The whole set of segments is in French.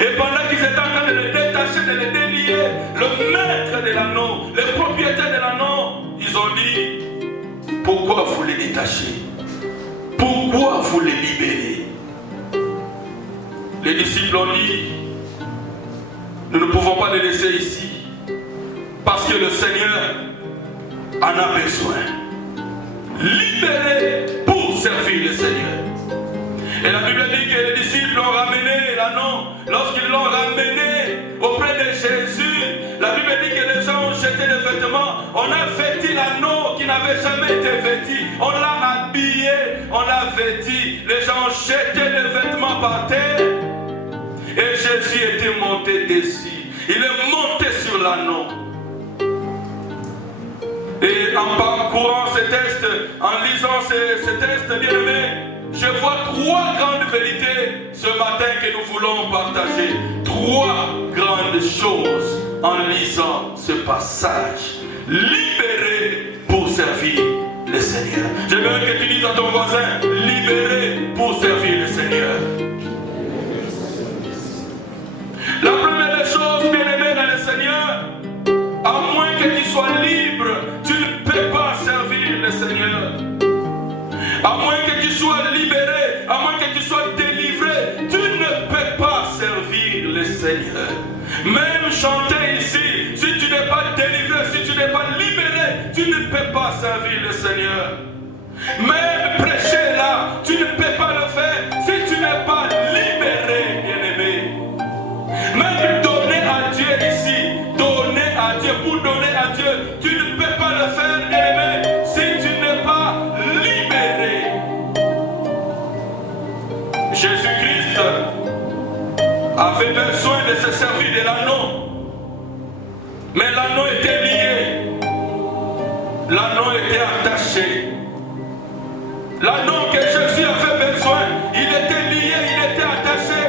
Et pendant qu'ils étaient en train de le détacher, de le délier, le maître de l'anneau, les propriétaires de l'anneau, ils ont dit, pourquoi vous les détachez? Pourquoi vous les libérez? Les disciples ont dit, nous ne pouvons pas les laisser ici, parce que le Seigneur en a besoin. Libérés pour servir le Seigneur. Et la Bible dit que les disciples ont ramené l'anneau. Lorsqu'ils l'ont ramené auprès de Jésus, la Bible dit que les gens ont jeté les vêtements. On a vêti l'anneau qui n'avait jamais été vêti. On l'a habillé, on l'a vêti. Les gens ont jeté les vêtements par terre. Et Jésus était monté dessus. Il est monté sur l'anneau. Et en parcourant ces textes, en lisant ces textes, bien aimés, je vois trois grandes vérités ce matin que nous voulons partager. Trois grandes choses en lisant ce passage. Libéré pour servir le Seigneur. J'aimerais que tu dises à ton voisin, libéré pour servir le Seigneur. La première des choses, bien aimé dans le Seigneur, à moins que tu sois libre, tu ne peux pas servir le Seigneur. À moins que tu sois libéré, à moins que tu sois délivré, tu ne peux pas servir le Seigneur. Même chanter ici, si tu n'es pas délivré, si tu n'es pas libéré, tu ne peux pas servir le Seigneur. Même prêcher là, tu ne peux pas le faire si tu n'es pas libéré, bien-aimé. Même donner à Dieu ici, donner à Dieu, pour donner à Dieu, tu ne peux pas le faire, bien-aimé, si tu n'es pas libéré. Jésus-Christ avait besoin de se servir de l'anneau. Mais l'anneau était lié. L'anneau était attaché. L'anneau que Jésus avait besoin, il était lié, il était attaché.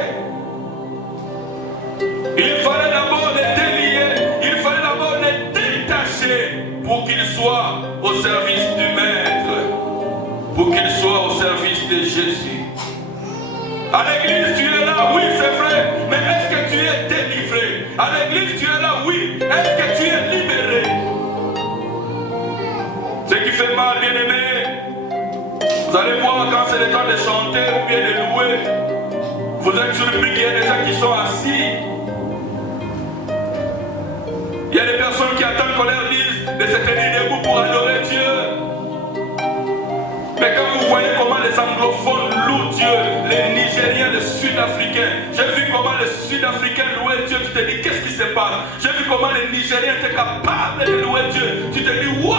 Il fallait d'abord le délier, il fallait d'abord le détacher pour qu'il soit au service du Maître, pour qu'il soit au service de Jésus. À l'église, tu es là, oui, c'est vrai, mais est-ce que tu es délivré? À l'église, tu es là, oui, est-ce que tu es libéré? Ce qui fait mal, bien-aimé, vous allez voir quand c'est le temps de chanter ou bien de louer, vous êtes surpris qu'il y a des gens qui sont assis. Il y a des personnes qui attendent qu'on leur dise de se tenir debout pour adorer Dieu. Mais quand vous voyez comment les anglophones louent Dieu, les Nigériens, les Sud-Africains, j'ai vu comment les Sud-Africains louaient Dieu, tu te dis qu'est-ce qui se passe? J'ai vu comment les Nigériens étaient capables de louer Dieu, tu te dis waouh!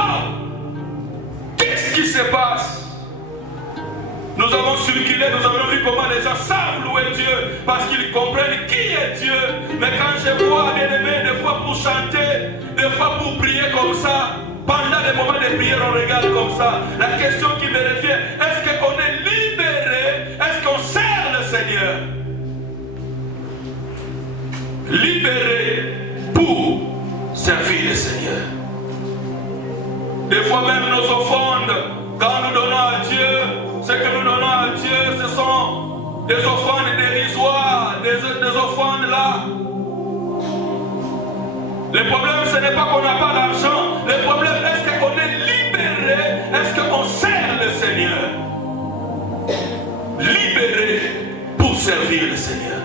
Qu'est-ce qui se passe? Nous avons circulé, nous avons vu comment les gens savent louer Dieu parce qu'ils comprennent qui est Dieu. Mais quand je vois, bien aimé, des fois pour chanter, des fois pour prier comme ça, pendant les moments de prière, on regarde comme ça. La question qui me revient, est-ce qu'on est libéré? Est-ce qu'on sert le Seigneur? Libéré pour servir le Seigneur. Des fois même nos offrandes, quand nous donnons à Dieu, ce que nous donnons à Dieu, ce sont des offrandes dérisoires, des offrandes là. Le problème, ce n'est pas qu'on n'a pas d'argent. Le problème, est-ce qu'on est libéré? Est-ce qu'on sert le Seigneur? Libéré pour servir le Seigneur.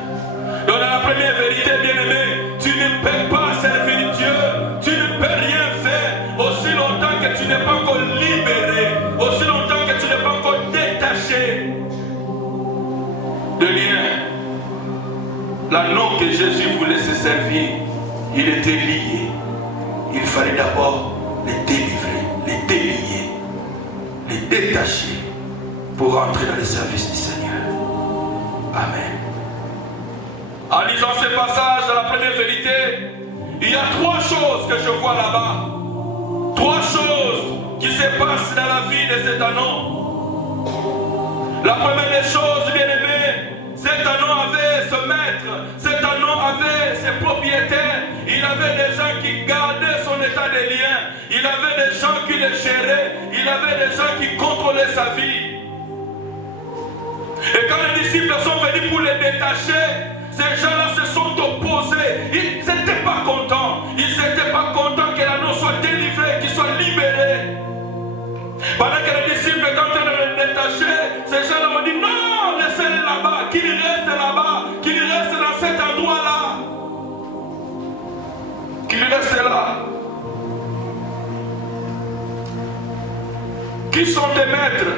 Donc la première vérité, bien-aimé, tu ne peux pas servir Dieu. Tu ne peux rien faire aussi longtemps que tu n'es pas encore libéré. Aussi longtemps que tu n'es pas encore détaché de lien. L'anneau que Jésus voulait se servir, il était lié. Il fallait d'abord les délivrer, les délier, les détacher pour entrer dans le service du Seigneur. Amen. En lisant ce passage, dans la première vérité, il y a trois choses que je vois là-bas. Trois choses qui se passent dans la vie de cet anneau. La première des choses, bien-aimés, cet anneau avait ce maître, cet anneau avait ses propriétaires, il avait des gens qui gardaient son état de lien, il avait des gens qui le géraient, il avait des gens qui contrôlaient sa vie. Et quand les disciples sont venus pour les détacher, ces gens-là se sont opposés. Ils n'étaient pas contents. Ils n'étaient pas contents que l'agneau soit délivré, qu'il soit libéré. Pendant que les disciples étaient en train de le détacher, ces gens-là ont dit non, laissez-le là-bas, qu'il reste là-bas, qu'il reste dans cet endroit-là. Qu'il reste là. Qui sont tes maîtres?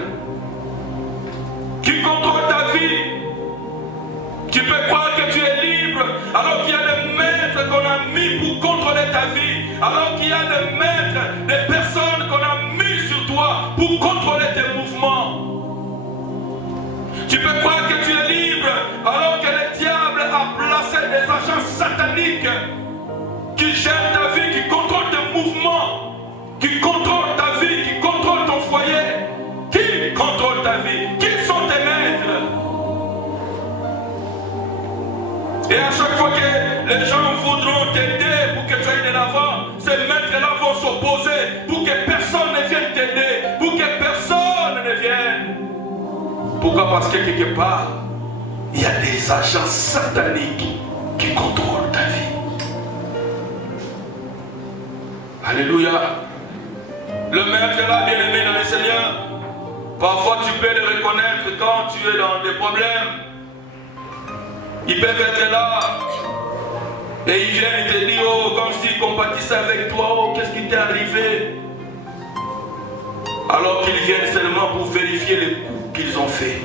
Qui contrôlent ta vie? Tu peux croire que tu es libre alors qu'il y a des maîtres qu'on a mis pour contrôler ta vie, alors qu'il y a des maîtres, des personnes qu'on a mis sur toi pour contrôler tes mouvements. Tu peux croire que tu es libre alors que le diable a placé des agents sataniques qui gèrent ta vie, qui contrôlent tes mouvements, qui contrôlent ta vie, qui contrôlent ton foyer. Qui contrôle ta vie? Qui sont tes maîtres? Et à chaque fois que les gens voudront t'aider pour que tu ailles de l'avant, ces maîtres-là vont s'opposer pour que personne ne vienne t'aider, pour que personne ne vienne. Pourquoi? Parce que quelque part, il y a des agents sataniques qui contrôlent ta vie. Alléluia. Le maître là, bien aimé dans le Seigneur, parfois tu peux le reconnaître quand tu es dans des problèmes. Ils peuvent être là et ils viennent te dire, oh, comme s'ils compatissaient avec toi, oh, qu'est-ce qui t'est arrivé? Alors qu'ils viennent seulement pour vérifier les coups qu'ils ont faits.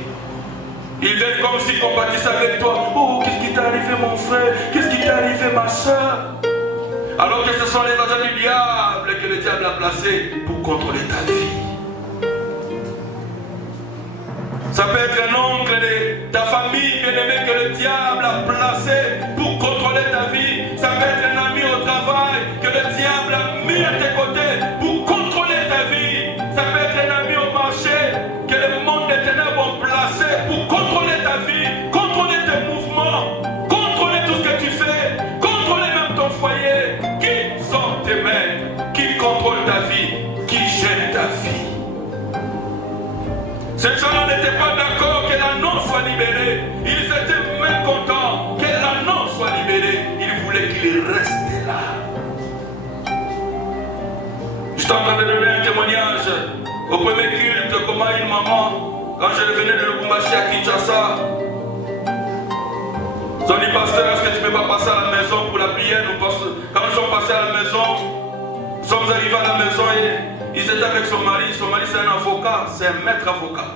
Ils viennent comme s'ils compatissaient avec toi, oh, qu'est-ce qui t'est arrivé mon frère? Qu'est-ce qui t'est arrivé ma soeur? Alors que ce sont les agents du diable que le diable a placés pour contrôler ta vie. Ça peut être un oncle de ta famille bien-aimé que le diable a placé pour contrôler ta vie. Ça peut être un ami au travail que le diable a mis à tes côtés pour contrôler ta vie. Ça peut être un ami au marché que le monde des ténèbres ont placé pour contrôler ta vie, contrôler tes mouvements, contrôler tout ce que tu fais, contrôler même ton foyer. Qui sont tes maîtres? Qui contrôlent ta vie? Qui gèrent ta vie? Ces gens-là n'étaient pas d'accord que l'agneau soit libéré. Ils étaient même contents que l'agneau soit libéré. Ils voulaient qu'il reste là. Je suis en train de donner un témoignage au premier culte, comment une maman, quand je revenais de Lubumbashi à Kinshasa, ils ont dit, pasteur, est-ce que tu ne peux pas passer à la maison pour la prière? Quand nous sommes passés à la maison, nous sommes arrivés à la maison et ils étaient avec son mari c'est un avocat, c'est un maître avocat.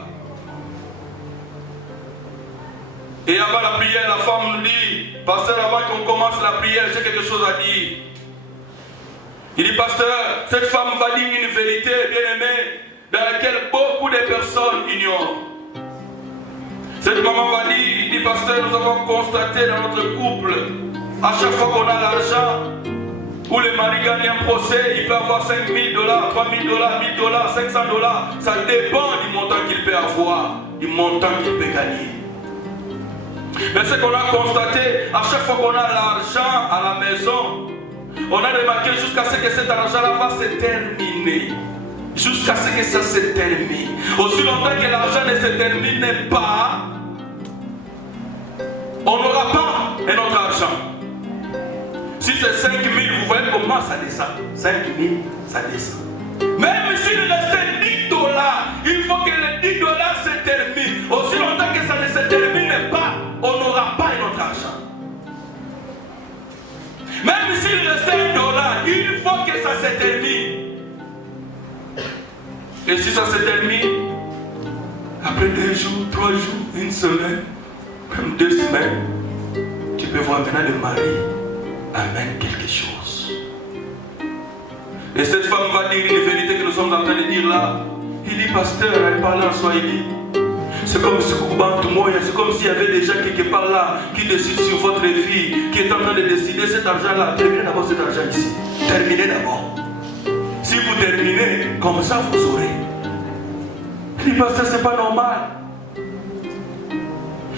Et avant la prière, la femme nous dit, pasteur, avant qu'on commence la prière, j'ai quelque chose à dire. Il dit, pasteur, cette femme va dire une vérité bien aimée, dans laquelle beaucoup de personnes ignorent. Cette maman va dire, il dit, pasteur, nous avons constaté dans notre couple, à chaque fois qu'on a l'argent, où le mari gagne un procès, il peut avoir 5 000 $, 3 000 $, 1 000 $, 500 $. Ça dépend du montant qu'il peut avoir, du montant qu'il peut gagner. Mais ce qu'on a constaté, à chaque fois qu'on a l'argent à la maison, on a remarqué jusqu'à ce que cet argent-là va se terminer. Jusqu'à ce que ça se termine. Aussi longtemps que l'argent ne se termine pas, on n'aura pas un autre argent. Si c'est 5 000, vous voyez comment ça descend. 5 000, ça descend. Même s'il restait 10 $, il faut que les 10 $ se terminent. Aussi longtemps que ça ne se termine pas, on n'aura pas un autre argent. Même s'il restait 1 $, il faut que ça se termine. Et si ça se termine, après 2 jours, 3 jours, 1 semaine, même 2 semaines, tu peux voir maintenant le mari amène quelque chose. Et cette femme va dire une vérité que nous sommes en train de dire là. Il dit, pasteur, elle parle en Swahili. C'est comme si c'est comme s'il y avait des gens quelque part là qui décident sur votre vie, qui est en train de décider cet argent-là. Terminez d'abord cet argent ici. Terminez d'abord. Si vous terminez, comme ça vous aurez. Il dit, pasteur, c'est pas normal.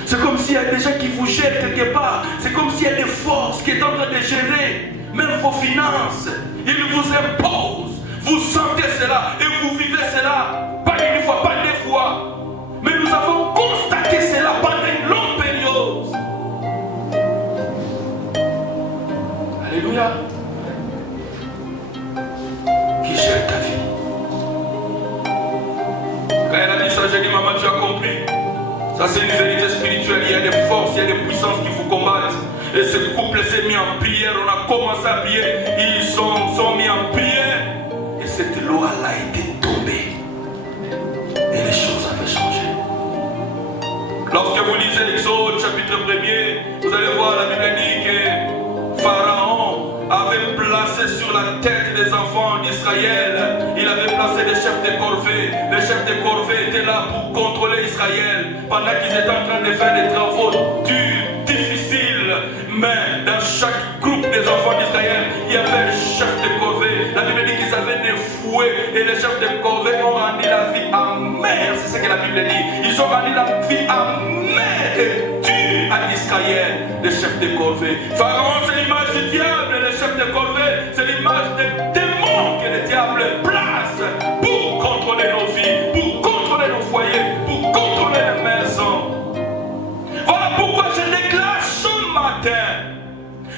C'est comme s'il y a des gens qui vous gèrent quelque part. C'est comme s'il y a des forces qui sont en train de gérer même vos finances. Ils vous imposent. Vous sentez cela et vous vivez cela. Pas une fois, pas 2 fois. Mais nous avons constaté cela pendant une longue période. j'ai dit, maman, tu as compris. Ça, c'est une vérité spirituelle. Il y a des forces, il y a des puissances qui vous combattent. Et ce couple s'est mis en prière. On a commencé à prier. Ils sont mis en prière. Et cette loi-là a été tombée. Et les choses avaient changé. Lorsque vous lisez l'Exode, chapitre 1er, vous allez voir, la Bible dit que Pharaon avait placé sur la tête des enfants d'Israël, il avait placé des chefs de corvée. Les chefs de corvée étaient là pour contrôler Israël pendant qu'ils étaient en train de faire des travaux durs, difficiles. Mais dans chaque groupe des enfants d'Israël, il y avait un chef de corvée. La Bible dit qu'ils avaient des fouets et les chefs de corvée ont rendu la vie amère. C'est ce que la Bible dit. Ils ont rendu la vie amère et dure à Israël, les chefs de corvée. Pharaon, c'est l'image du diable. Les chefs de corvée, c'est l'image des démons que le diable place pour contrôler nos vies, pour contrôler nos foyers, pour contrôler les maisons. Voilà pourquoi je déclare ce matin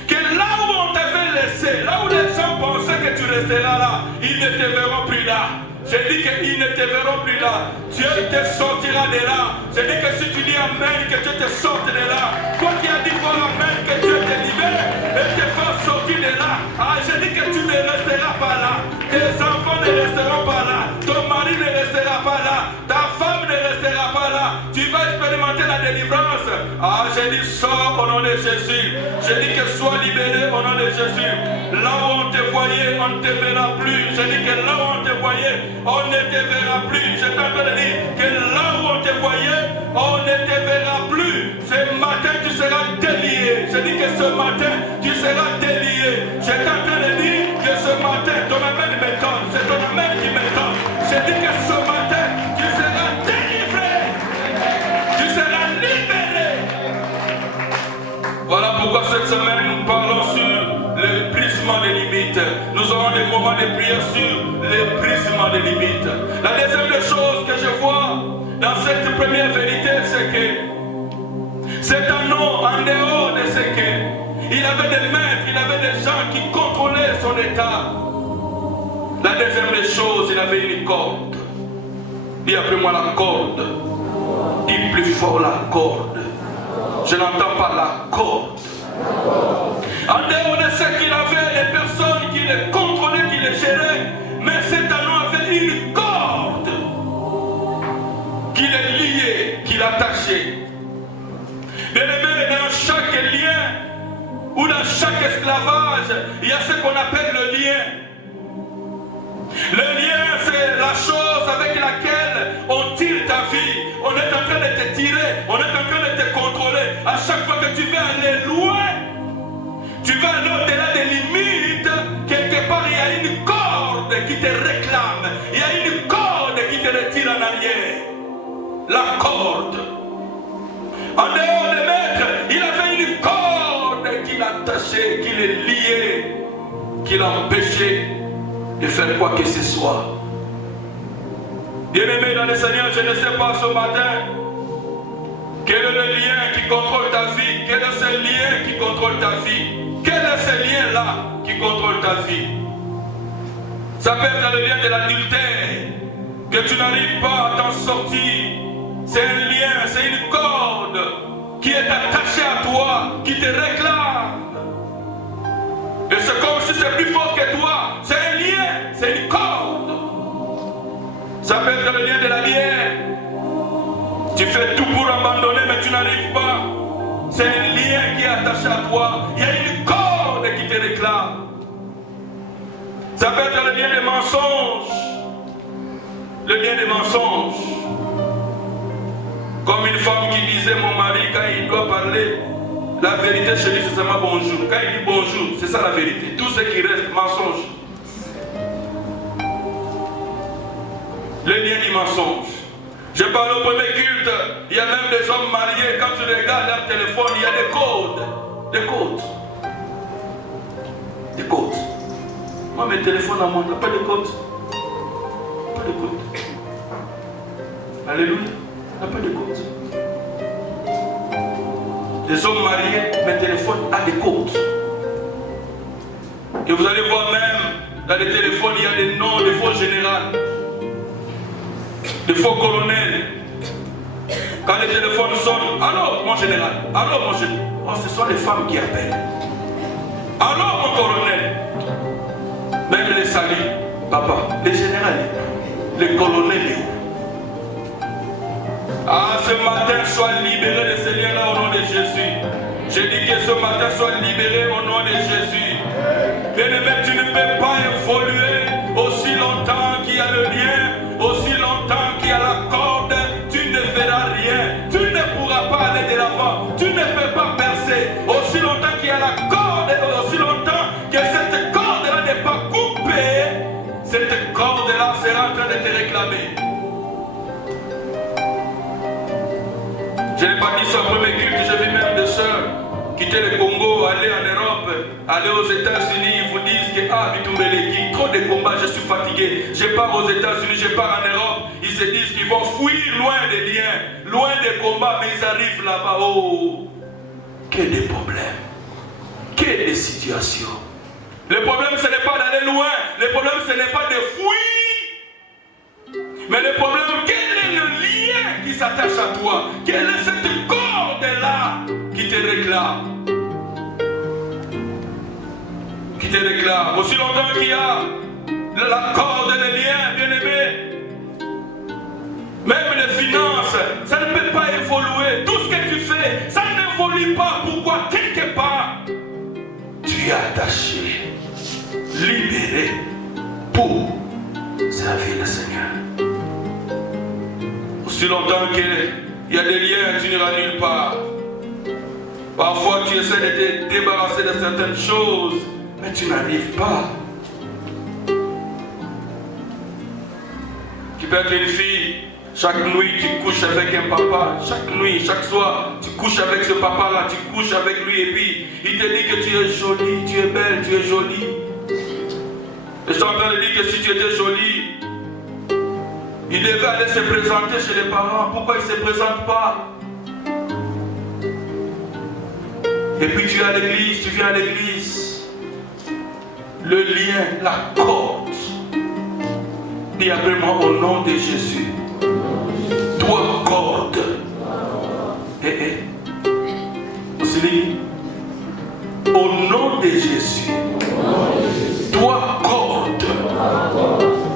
que là où on t'avait laissé, là où les gens pensaient que tu resteras là, ils ne te verront plus là. J'ai dit qu'ils ne te verront plus là. Dieu te sortira de là. J'ai dit que si tu dis Amen, que Dieu te sorte de là. Toi qui as dit voilà Amen, que Dieu te libère et te fasse sortir de là. Ah, j'ai dit que tu ne resteras pas là. Tes enfants ne resteront pas là. Ton mari ne restera pas là. Ta femme ne restera pas là. Tu vas expérimenter la délivrance. Ah, j'ai dit sors au nom de Jésus. J'ai dit que sois libéré au nom de Jésus. Là où on te voyait, on ne te verra plus. J'ai dit que là où on te voyait, on ne te verra plus. J'étais en train de dire que là où on te voyait, on ne te verra plus. Ce matin, tu seras délié. J'ai dit que ce matin, tu seras délié. J'étais en train de dire que ce matin, ton amen m'étonne. C'est ton amen qui m'étonne. J'ai dit que ce matin, tu seras délivré. Tu seras libéré. Voilà pourquoi cette semaine, nous parlons sur le brisement des limites. Nous aurons des moments de prière sur le brisement des limites. La deuxième des choses que je vois dans cette première vérité, c'est que cet anneau, en dehors de ce que il avait des maîtres, il avait des gens qui contrôlaient son état. La deuxième des choses, il avait une corde. Dis après moi la corde. Dis plus fort la corde. Je n'entends pas la corde. En dehors de ce qu'il avait, les personnes qui les contrôlaient, qui les géraient, mais cet anneau avait une corde qui les liait, qui l'attachait. Bien aimé, dans chaque lien ou dans chaque esclavage, il y a ce qu'on appelle le lien. Le lien, c'est la chose avec laquelle on tire ta vie. On est en train de te tirer, on est en train de te contrôler. À chaque fois que tu veux aller loin, tu vas aller au-delà des limites. Quelque part, il y a une corde qui te réclame. Il y a une corde qui te retire en arrière. La corde. En dehors des maîtres, il avait une corde qui l'attachait, qui le liait, qui l'empêchait de faire quoi que ce soit. Bien-aimé dans le Seigneur, je ne sais pas ce matin quel est le lien qui contrôle ta vie. Quel est ce lien qui contrôle ta vie? Quel est ce lien-là qui contrôle ta vie? Ça peut être le lien de l'adultère, que tu n'arrives pas à t'en sortir. C'est un lien, c'est une corde qui est attachée à toi, qui te réclame. Et c'est comme si c'est plus fort que toi. C'est un lien, c'est une corde. Ça peut être le lien de la bière. Tu fais tout pour abandonner, mais tu n'arrives pas. C'est un lien qui est attaché à toi. Il y a une corde qui te réclame. Ça peut être le lien des mensonges. Le lien des mensonges. Comme une femme qui disait, mon mari, quand il doit parler, la vérité chez lui, c'est seulement bonjour. Quand il dit bonjour, c'est ça la vérité. Tout ce qui reste, mensonge. Le lien du mensonge. Je parle au premier culte, il y a même des hommes mariés, quand tu regardes leur téléphone, il y a des codes. Des codes. Des codes. Moi, mes téléphones à moi, il n'y a pas de codes. Pas de codes. Alléluia. Il n'y a pas de codes. Les hommes mariés, mes téléphones ont des codes. Et vous allez voir même, dans les téléphones, il y a des noms de faux généraux, de faux colonels. Quand les téléphones sonnent, allô mon général, allô mon général. Oh, ce sont les femmes qui appellent. Allô mon colonel. Même les saluts, papa, les généraux, les colonels. Ah, ce matin, sois libéré de ces liens-là au nom de Jésus. J'ai dit que ce matin, sois libéré au nom de Jésus. Bien-aimé, tu ne peux pas évoluer aussi longtemps qu'il y a le lien, aussi longtemps qu'il y a la corde, tu ne feras rien. Tu ne pourras pas aller de l'avant. Tu ne peux pas percer. Aussi longtemps qu'il y a la corde, aussi longtemps que cette corde-là n'est pas coupée, cette corde-là sera en train de te réclamer. Je n'ai pas dit ça au premier culte, j'ai vu même des sœurs quitter le Congo, aller en Europe, aller aux États-Unis, ils vous disent que Bitumbeleki, trop de combats, je suis fatigué, je pars aux États-Unis, je pars en Europe, ils se disent qu'ils vont fuir loin des liens, loin des combats, mais ils arrivent là-bas, oh, que des problèmes, que des situations. Le problème ce n'est pas d'aller loin, le problème ce n'est pas de fuir, mais le problème, quel est le lien qui s'attache à toi? Quelle est cette corde-là qui te réclame? Qui te réclame. Aussi longtemps qu'il y a la corde et les liens, bien-aimés, même les finances, ça ne peut pas évoluer. Tout ce que tu fais, ça n'évolue pas. Pourquoi? Quelque part, tu es attaché, libéré pour servir le Seigneur. Aussi longtemps qu'il y a des liens, tu n'iras nulle part. Parfois, tu essaies de te débarrasser de certaines choses, mais tu n'arrives pas. Tu peux être une fille, chaque nuit tu couches avec un papa, chaque nuit, chaque soir, tu couches avec ce papa-là, tu couches avec lui et puis il te dit que tu es jolie, tu es belle, tu es jolie. Et je suis en train de dire que si tu étais jolie, il devait aller se présenter chez les parents. Pourquoi il ne se présente pas? Et puis tu es à l'église, tu viens à l'église. Le lien, la corde. Dis après moi au nom de Jésus. Toi, corde. Aussi, au nom de Jésus. Toi, corde.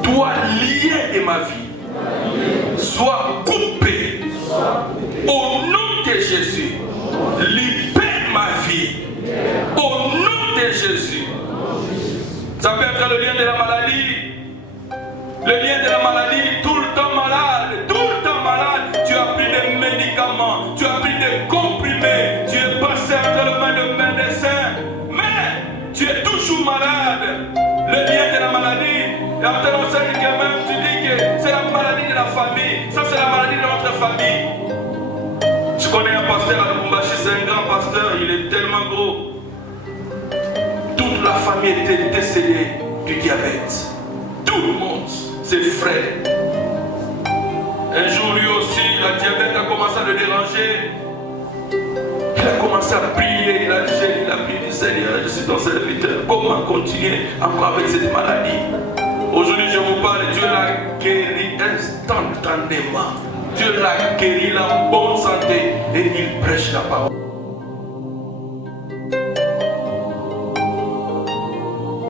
Toi, lien de ma vie. Sois coupé. Au nom de Jésus. Libère ma vie. Au nom de Jésus. Ça peut être le lien de la maladie. Le lien de la maladie, tout le temps malade. Tout le temps malade. Tu as pris des médicaments. Tu as pris des comprimés. Tu es passé entre les mains de médecins. Mais tu es toujours malade. Le lien de la maladie. Et on te enseigne que même tu dis que c'est la maladie de la famille. Ça c'est la maladie de notre famille. Je connais un pasteur à Lubumbashi, c'est un grand pasteur, il est tellement gros. Toute la famille était décédée du diabète. Tout le monde, ses frères. Un jour lui aussi, la diabète a commencé à le déranger. Il a commencé à prier, il a prié du Seigneur, je suis ton serviteur. Comment continuer encore avec cette maladie? Aujourd'hui, je vous parle, Dieu l'a guéri instantanément. Dieu l'a guéri, la bonne santé, et il prêche la parole.